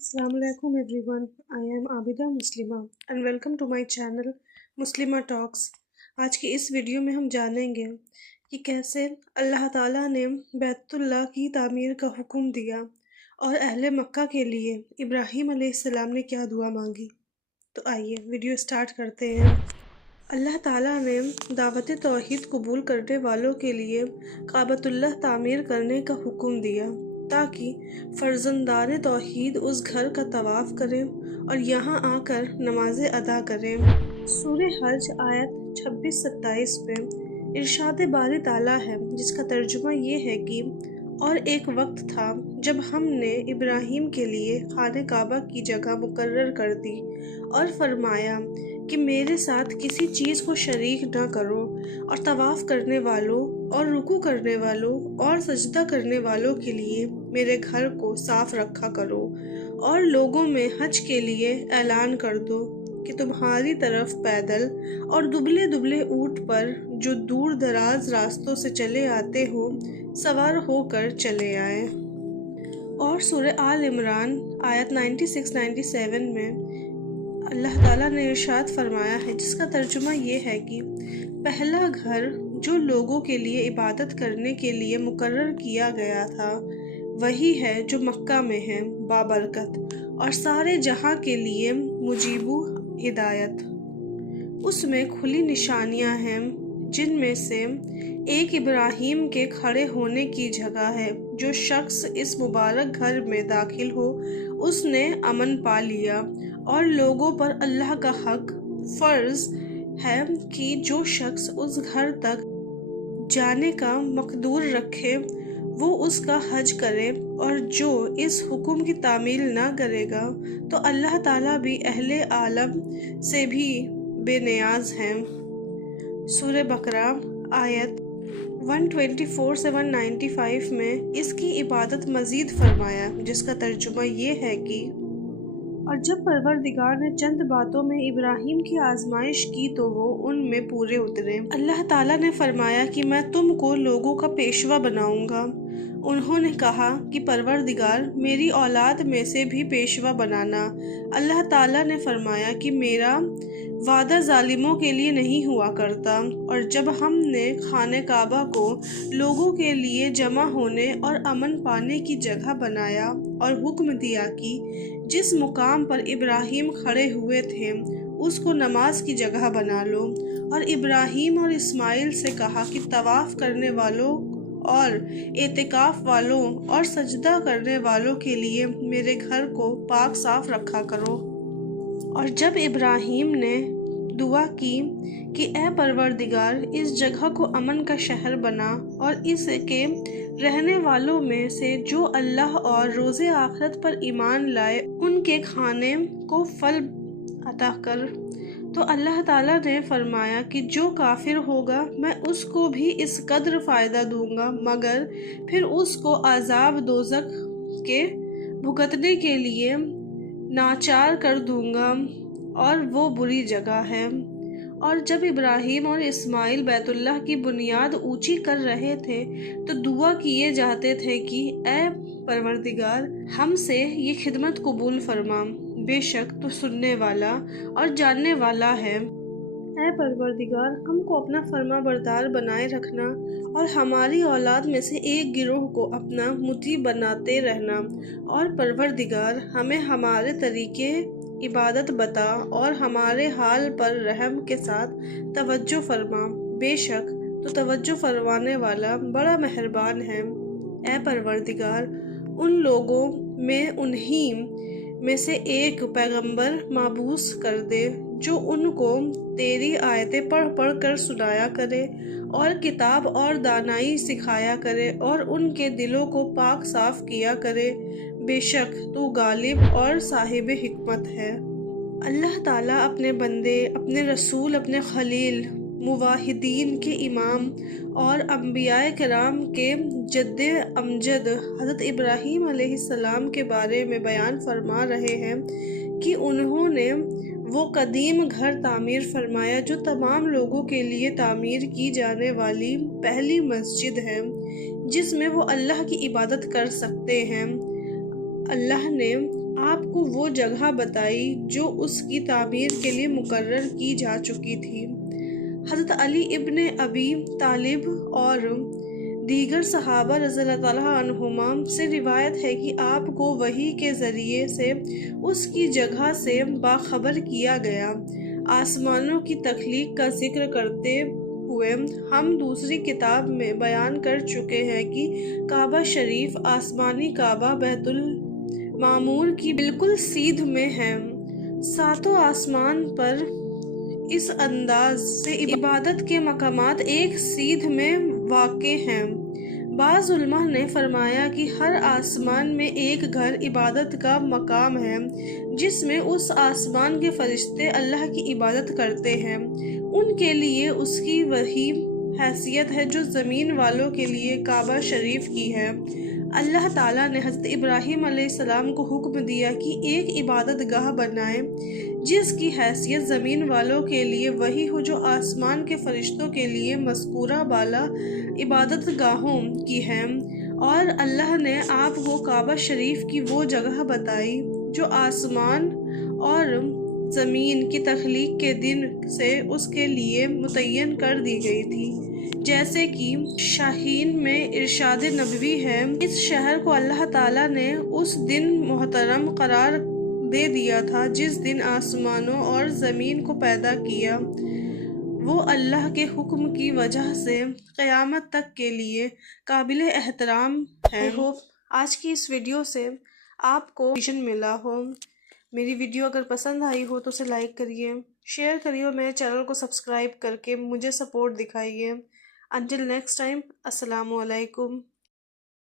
Assalamu alaikum everyone. I am Abida Muslima and welcome to my channel Muslima Talks. आज की इस video में हम जानेंगे कि कैसे अल्लाह ताला ने बैतुल्लाह की तामीर का हुक्म दिया और अहले मक्का के लिए इब्राहीम अलैहिस्सलाम ने क्या दुआ मांगी। तो आइए वीडियो स्टार्ट करते हैं। अल्लाह ताला ने दावत तौहीद कबूल करने वालों के लिए काबतुल्लाह तामीर करने का हुक्म दिया ताकि फर्जंदान तौहीद उस घर का तवाफ़ करें और यहाँ आकर नमाज़ें अदा करें। सूरह हज आयत 26-27 में इरशाद बारी ताला है, जिसका तर्जुमा ये है कि और एक वक्त था जब हमने इब्राहीम के लिए खाने काबा की जगह मुकर्रर कर दी और फरमाया कि मेरे साथ किसी चीज़ को शरीक ना करो और तवाफ़ करने वालों और रुकू करने वालों और सजदा करने वालों के लिए मेरे घर को साफ रखा करो और लोगों में हज के लिए ऐलान कर दो कि तुम्हारी तरफ पैदल और दुबले दुबले ऊँट पर जो दूर दराज रास्तों से चले आते हो सवार होकर चले आए। और सूरह आल इमरान आयत 96-97 में अल्लाह ताला ने इरशाद फरमाया है, जिसका तर्जुमा ये है कि पहला घर जो लोगों के लिए इबादत करने के लिए मुकर्रर किया गया था वही है जो मक्का में है बाबरकत और सारे जहां के लिए मुजीबु हिदायत। उसमें खुली निशानियां हैं, जिनमें से एक इब्राहीम के खड़े होने की जगह है। जो शख्स इस मुबारक घर में दाखिल हो उसने अमन पा लिया और लोगों पर अल्लाह का हक फ़र्ज़ है कि जो शख्स उस घर तक जाने का मकदूर रखे वो उसका हज करे और जो इस हुक्म की तामील ना करेगा तो अल्लाह ताला भी अहले आलम से भी बेनियाज हैं। सूरह बकरा आयत 124 से 195 में इसकी इबादत मज़ीद फरमाया, जिसका तर्जुमा ये है कि और जब परवरदिगार ने चंद बातों में इब्राहीम की आजमाइश की तो वो उनमें पूरे उतरे। अल्लाह ताला ने फरमाया कि मैं तुमको लोगों का पेशवा बनाऊंगा। उन्होंने कहा कि परवरदिगार मेरी औलाद में से भी पेशवा बनाना। अल्लाह ताला ने फरमाया कि मेरा वादा जालिमों के लिए नहीं हुआ करता। और जब हमने खाने काबा को लोगों के लिए जमा होने और अमन पाने की जगह बनाया और हुक्म दिया कि जिस मुकाम पर इब्राहीम खड़े हुए थे उसको नमाज की जगह बना लो, और इब्राहीम और इस्माइल से कहा कि तवाफ़ करने वालों और एतिकाफ वालों और सजदा करने वालों के लिए मेरे घर को पाक साफ रखा करो। और जब इब्राहीम ने दुआ की कि ए परवरदिगार इस जगह को अमन का शहर बना और इसके रहने वालों में से जो अल्लाह और रोज़े आखिरत पर ईमान लाए उनके खाने को फल अता कर, तो अल्लाह ताला ने फरमाया कि जो काफिर होगा मैं उसको भी इस कदर फ़ायदा दूंगा मगर फिर उसको अज़ाब दोज़ख के भुगतने के लिए नाचार कर दूंगा और वो बुरी जगह है। और जब इब्राहीम और इस्माइल बैतुल्लाह की बुनियाद ऊंची कर रहे थे तो दुआ किए जाते थे कि ए परवरदिगार हमसे ये खिदमत कबूल फरमा, बेशक तो सुनने वाला और जानने वाला है। ऐ परवरदिगार हमको अपना फर्मा बरदार बनाए रखना और हमारी औलाद में से एक गिरोह को अपना मुती बनाते रहना। और परवरदिगार हमें हमारे तरीके इबादत बता और हमारे हाल पर रहम के साथ तवज्जो फरमा, बेशक तो तवज्जो फरमाने वाला बड़ा मेहरबान है। ऐ परवरदिगार उन लोगों में उन्हीं में से एक पैगंबर माबूस कर दे जो उनको तेरी आयतें पढ़ पढ़ कर सुनाया करे और किताब और दानाई सिखाया करे और उनके दिलों को पाक साफ किया करे, बेशक तू गालिब और साहिब हिकमत है। अल्लाह ताला अपने बंदे, अपने रसूल, अपने खलील, मुवाहिदीन के इमाम और अम्बियाए किराम के जद्दे अमजद हज़रत इब्राहीम अलैहिस्सलाम के बारे में बयान फरमा रहे हैं कि उन्होंने वो कदीम घर तामीर फरमाया जो तमाम लोगों के लिए तामीर की जाने वाली पहली मस्जिद है जिसमें वो अल्लाह की इबादत कर सकते हैं। अल्लाह ने آپ کو وہ جگہ بتائی جو اس کی تعمیر کے لیے مقرر کی جا چکی تھی۔ حضرت علی ابن ابی طالب اور دیگر صحابہ رضی اللہ تعالیٰ عنہما سے روایت ہے کہ آپ کو وحی کے ذریعے سے اس کی جگہ سے باخبر کیا گیا۔ آسمانوں کی تخلیق کا ذکر کرتے ہوئے ہم دوسری کتاب میں بیان کر چکے ہیں کہ کعبہ شریف آسمانی کعبہ بیت المعمور کی بالکل سیدھ میں ہے۔ ساتوں آسمان پر اس انداز سے عبادت کے مقامات ایک سیدھ میں واقع ہیں۔ بعض علماء نے فرمایا کہ ہر آسمان میں ایک گھر عبادت کا مقام ہے جس میں اس آسمان کے فرشتے اللہ کی عبادت کرتے ہیں۔ ان کے لیے اس کی وہی حیثیت ہے جو زمین والوں کے لیے کعبہ شریف کی ہے۔ اللہ تعالیٰ نے حضرت ابراہیم علیہ السلام کو حکم دیا کہ ایک عبادت گاہ بنائیں جس کی حیثیت زمین والوں کے لیے وہی ہو جو آسمان کے فرشتوں کے لیے مذکورہ بالا عبادت گاہوں کی ہے، اور اللہ نے آپ کو کعبہ شریف کی وہ جگہ بتائی جو آسمان اور زمین کی تخلیق کے دن سے اس کے لیے متعین کر دی گئی تھی، جیسے کہ شاہین میں ارشاد نبوی ہے۔ اس شہر کو اللہ تعالیٰ نے اس دن محترم قرار دے دیا تھا جس دن آسمانوں اور زمین کو پیدا کیا، وہ اللہ کے حکم کی وجہ سے قیامت تک کے لیے قابل احترام ہے۔ آج کی اس ویڈیو سے آپ کو ویژن ملا ہو۔ میری ویڈیو اگر پسند آئی ہو تو اسے لائک کریے، شیئر کریے اور میرے چینل کو سبسکرائب کر کے مجھے سپورٹ دکھائیے۔ انٹل نیکسٹ ٹائم، السلام علیکم۔